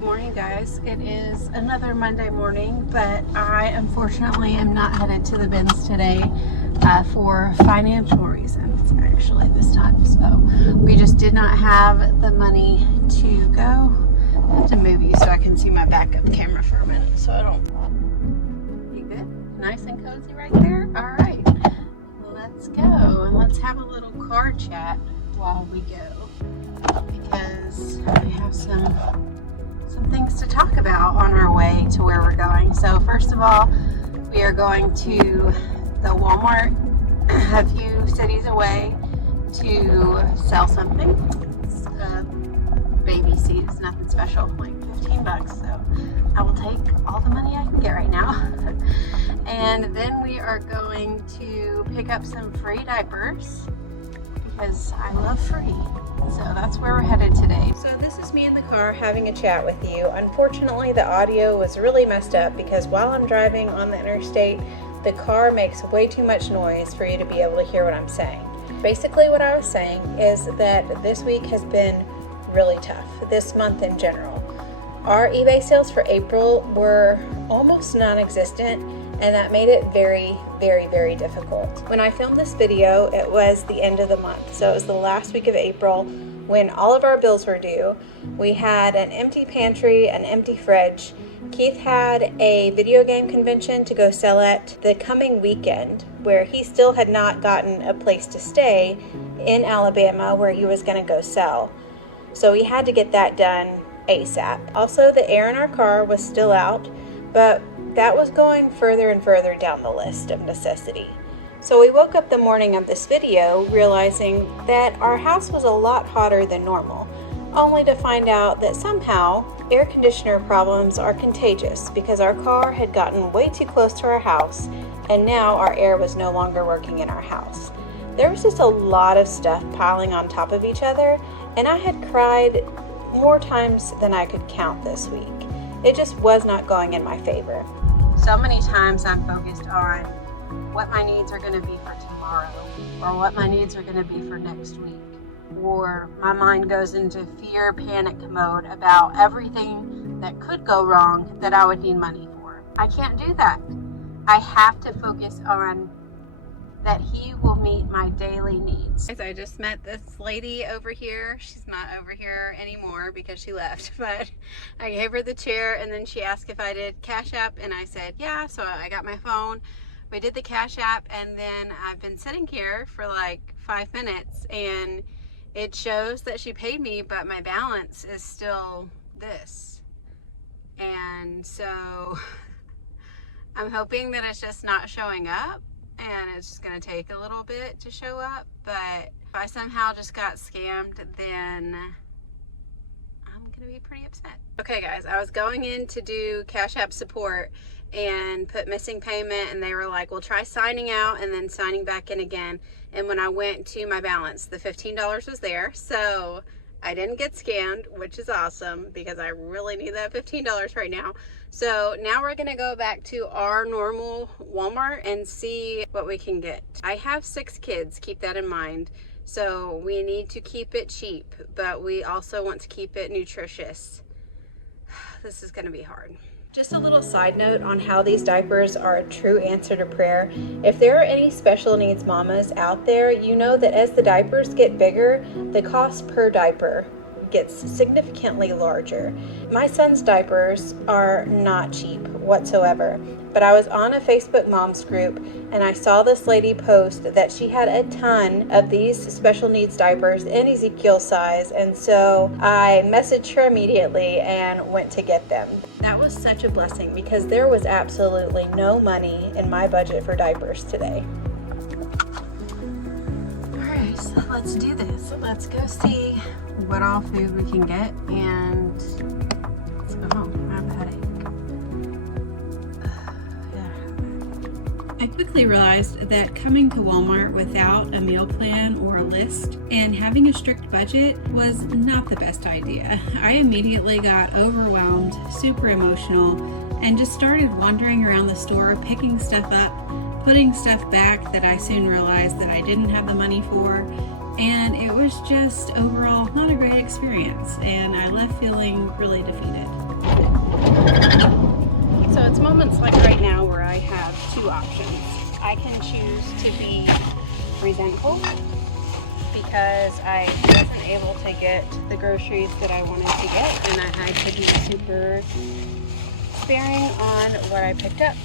Good morning, guys. It is another Monday morning, but I unfortunately am not headed to the bins today for financial reasons, actually, this time. So we just did not have the money to go. I have to move you so I can see my backup camera for a minute so I don't. You good? Nice and cozy right there? All right. Let's go and let's have a little car chat while we go, because we have some things to talk about on our way to where we're going. So first of all, we are going to the Walmart a few cities away to sell something. It's a baby seat. It's nothing special, like 15 bucks. So I will take all the money I can get right now. And then we are going to pick up some free diapers because I love free. So that's where we're headed today. So this is me in the car having a chat with you. Unfortunately, the audio was really messed up because while I'm driving on the interstate, the car makes way too much noise for you to be able to hear what I'm saying. Basically, what I was saying is that this week has been really tough, this month in general. Our eBay sales for April were almost non-existent, and that made it very, very, very difficult. When I filmed this video, it was the end of the month. So it was the last week of April when all of our bills were due. We had an empty pantry, an empty fridge. Keith had a video game convention to go sell at the coming weekend, where he still had not gotten a place to stay in Alabama where he was gonna go sell. So we had to get that done ASAP. Also, the air in our car was still out, but that was going further and further down the list of necessity. So we woke up the morning of this video realizing that our house was a lot hotter than normal, only to find out that somehow air conditioner problems are contagious because our car had gotten way too close to our house and now our air was no longer working in our house. There was just a lot of stuff piling on top of each other, and I had cried more times than I could count this week. It just was not going in my favor. So many times I'm focused on what my needs are going to be for tomorrow, or what my needs are going to be for next week, or my mind goes into fear, panic mode about everything that could go wrong that I would need money for. I can't do that. I have to focus on that He will meet my daily needs. I just met this lady over here. She's not over here anymore because she left, but I gave her the chair and then she asked if I did Cash App and I said yeah, so I got my phone. We did the Cash App and then I've been sitting here for like 5 minutes and it shows that she paid me, but my balance is still this. And so I'm hoping that it's just not showing up, and it's just going to take a little bit to show up. But if I somehow just got scammed, then I'm going to be pretty upset. Okay guys, I was going in to do Cash App support and put missing payment, and they were like, well, try signing out and then signing back in again. And when I went to my balance, the $15 was there. So I didn't get scammed, which is awesome because I really need that $15 right now. So now we're gonna go back to our normal Walmart and see what we can get. I have 6 kids, keep that in mind. So we need to keep it cheap, but we also want to keep it nutritious. This is gonna be hard. Just a little side note on how these diapers are a true answer to prayer. If there are any special needs mamas out there, you know that as the diapers get bigger, the cost per diaper gets significantly larger. My son's diapers are not cheap whatsoever, but I was on a Facebook moms group and I saw this lady post that she had a ton of these special needs diapers in Ezekiel size, and so I messaged her immediately and went to get them. That was such a blessing because there was absolutely no money in my budget for diapers today. Alright, so let's do this. Let's go see what all food we can get and let's go home. I have a headache. I quickly realized that coming to Walmart without a meal plan or a list and having a strict budget was not the best idea. I immediately got overwhelmed, super emotional, and just started wandering around the store, picking stuff up, putting stuff back that I soon realized that I didn't have the money for, and it was just overall not a great experience, and I left feeling really defeated. So it's moments like right now where I have two options. I can choose to be resentful because I wasn't able to get the groceries that I wanted to get, and I had to be super sparing on what I picked up.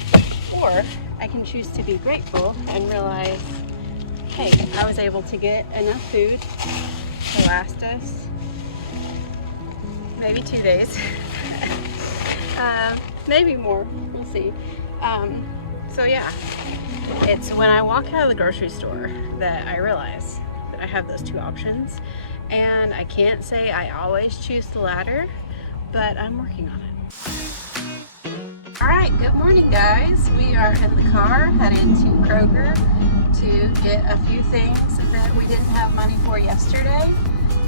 Or I can choose to be grateful and realize, hey, I was able to get enough food to last us maybe 2 days, maybe more, we'll see. So yeah, it's when I walk out of the grocery store that I realize that I have those two options, and I can't say I always choose the latter, but I'm working on it. All right, good morning guys. We are in the car headed to Kroger to get a few things that we didn't have money for yesterday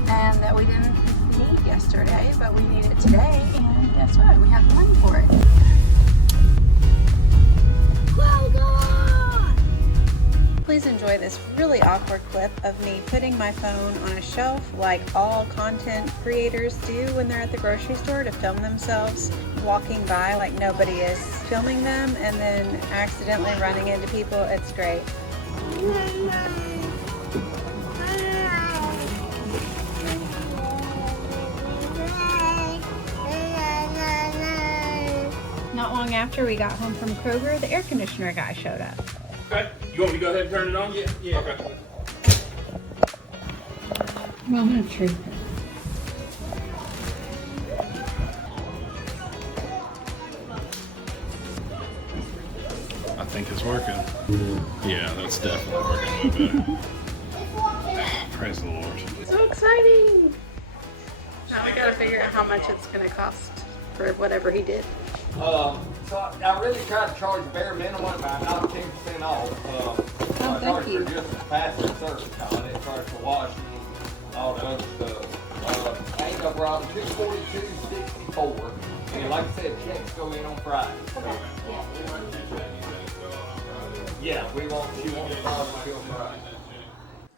and that we didn't need yesterday, but we need it today, and guess what? We have the money for it. Please enjoy this really awkward clip of me putting my phone on a shelf like all content creators do when they're at the grocery store to film themselves walking by like nobody is filming them and then accidentally running into people. It's great. Not long after we got home from Kroger, the air conditioner guy showed up. Okay. You want me to go ahead and turn it on? Yeah. Okay. Well, I'm gonna treat it. I think it's working. Yeah, that's definitely working. Praise the Lord. So exciting! Now we gotta figure out how much it's gonna cost for whatever he did. So I really tried to charge bare minimum, but I knocked 10% off. I charged for just the passing service. I didn't charge for washing, all the other stuff. I ended up around $242.64. And like I said, checks go in on Friday. So, yeah, she wants to charge until Friday.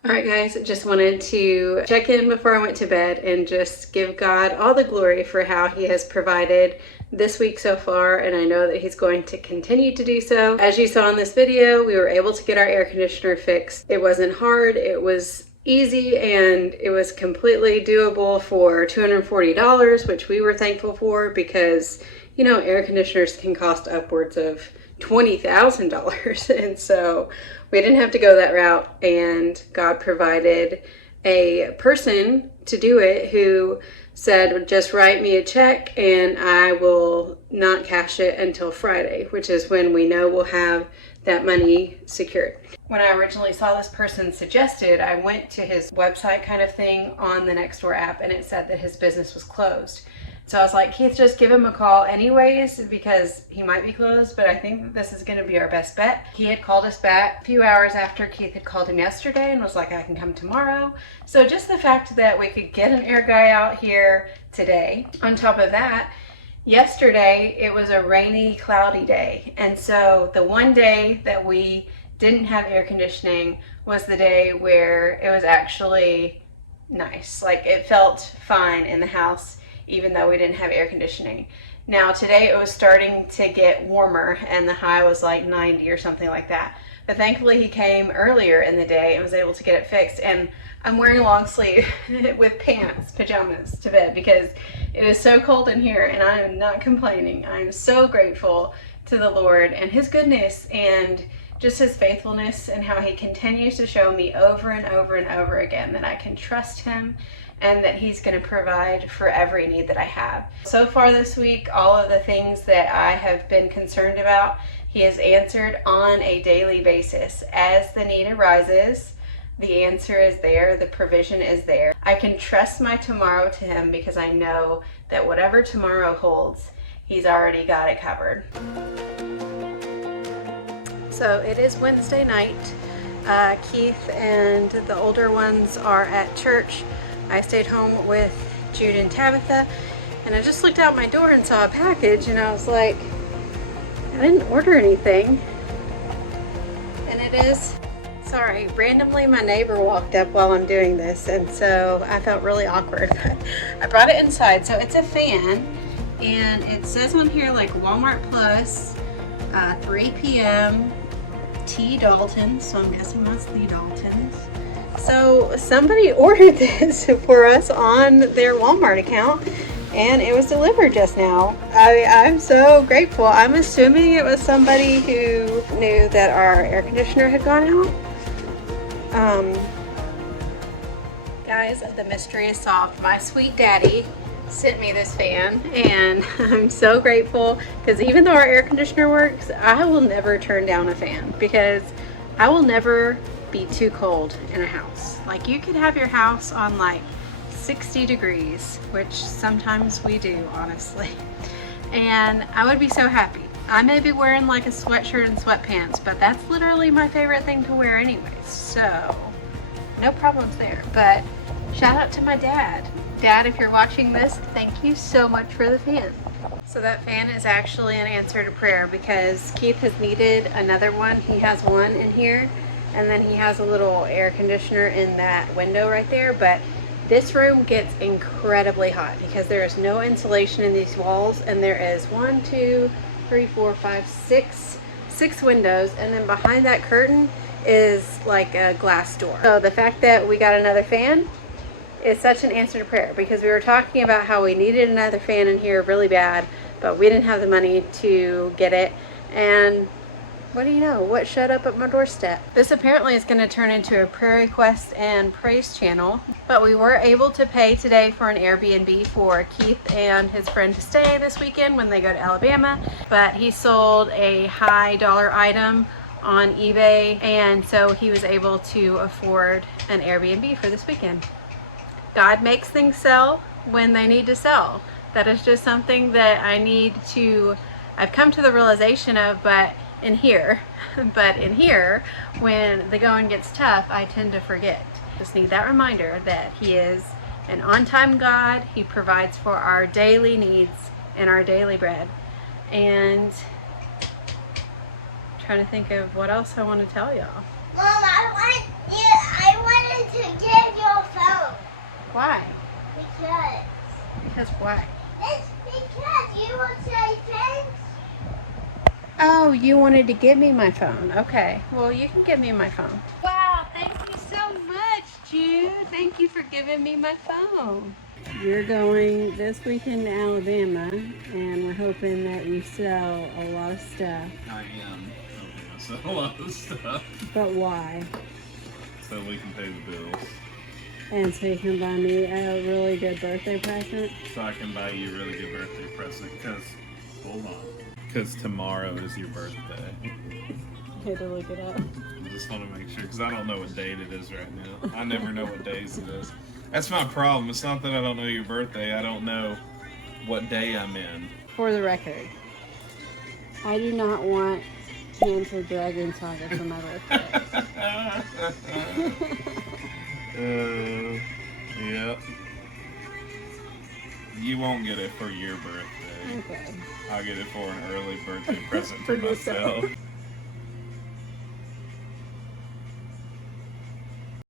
All right, guys, just wanted to check in before I went to bed and just give God all the glory for how he has provided this week so far, and I know that he's going to continue to do so. As you saw in this video, we were able to get our air conditioner fixed. It wasn't hard, it was easy, and it was completely doable for $240, which we were thankful for because, you know, air conditioners can cost upwards of $20,000, and so we didn't have to go that route, and God provided a person to do it who said, just write me a check and I will not cash it until Friday, which is when we know we'll have that money secured. When I originally saw this person suggested, I went to his website kind of thing on the Nextdoor app, and it said that his business was closed. So I was like, Keith, just give him a call anyways, because he might be closed, but I think that this is going to be our best bet. He had called us back a few hours after Keith had called him yesterday and was like, I can come tomorrow. So just the fact that we could get an air guy out here today. On top of that, yesterday it was a rainy, cloudy day. And so the one day that we didn't have air conditioning was the day where it was actually nice. Like, it felt fine in the house, even though we didn't have air conditioning. Now today it was starting to get warmer and the high was like 90 or something like that. But thankfully he came earlier in the day and was able to get it fixed. And I'm wearing long sleeve with pants, pajamas to bed because it is so cold in here, and I am not complaining. I am so grateful to the Lord and his goodness and just his faithfulness and how he continues to show me over and over and over again that I can trust him and that he's going to provide for every need that I have. So far this week, all of the things that I have been concerned about, he has answered on a daily basis. As the need arises, the answer is there, the provision is there. I can trust my tomorrow to him because I know that whatever tomorrow holds, he's already got it covered. So it is Wednesday night. Keith and the older ones are at church. I stayed home with Jude and Tabitha, and I just looked out my door and saw a package, and I was like, I didn't order anything. And it is Sorry, randomly my neighbor walked up while I'm doing this, and so I felt really awkward. I brought it inside. So it's a fan, and it says on here like Walmart Plus, 3 p.m. T. Daltons, so I'm guessing that's the Daltons. So somebody ordered this for us on their Walmart account, and it was delivered just now. I'm so grateful. I'm assuming it was somebody who knew that our air conditioner had gone out. Guys, the mystery is solved. My sweet daddy sent me this fan, and I'm so grateful because even though our air conditioner works, I will never turn down a fan because I will never be too cold in a house. Like, you could have your house on like 60 degrees, which sometimes we do, honestly, and I would be so happy. I may be wearing like a sweatshirt and sweatpants, but that's literally my favorite thing to wear anyways, so no problems there. But shout out to my dad. Dad, if you're watching this, thank you so much for the fan. So that fan is actually an answer to prayer because Keith has needed another one. He has one in here, and then he has a little air conditioner in that window right there, but this room gets incredibly hot because there is no insulation in these walls, and there is 1, 2, 3, 4, 5, 6 windows, and then behind that curtain is like a glass door. So the fact that we got another fan is such an answer to prayer because we were talking about how we needed another fan in here really bad, but we didn't have the money to get it, and what do you know, what showed up at my doorstep? This apparently is going to turn into a prayer request and praise channel, but we were able to pay today for an Airbnb for Keith and his friend to stay this weekend when they go to Alabama, but he sold a high dollar item on eBay, and so he was able to afford an Airbnb for this weekend. God makes things sell when they need to sell. That is just something that I've come to the realization of, but in here, when the going gets tough, I tend to forget. Just need that reminder that He is an on-time God. He provides for our daily needs and our daily bread. And I'm trying to think of what else I want to tell y'all. Mom, I wanted to get your phone. Why? Because. Because why? It's because you will say things. Oh, you wanted to give me my phone. Okay. Well, you can give me my phone. Wow, thank you so much, Jude. Thank you for giving me my phone. You're going this weekend to Alabama, and we're hoping that you sell a lot of stuff. I am. I sell a lot of stuff. But why? So we can pay the bills. And so you can buy me a really good birthday present? So I can buy you a really good birthday present, hold on. Because tomorrow is your birthday. I had to look it up. I just want to make sure, because I don't know what date it is right now. I never know what days it is. That's my problem. It's not that I don't know your birthday. I don't know what day I'm in. For the record, I do not want Panzer Dragon Saga for my birthday. Yeah. You won't get it for your birthday. Okay. I'll get it for an early birthday present to For yourself. myself.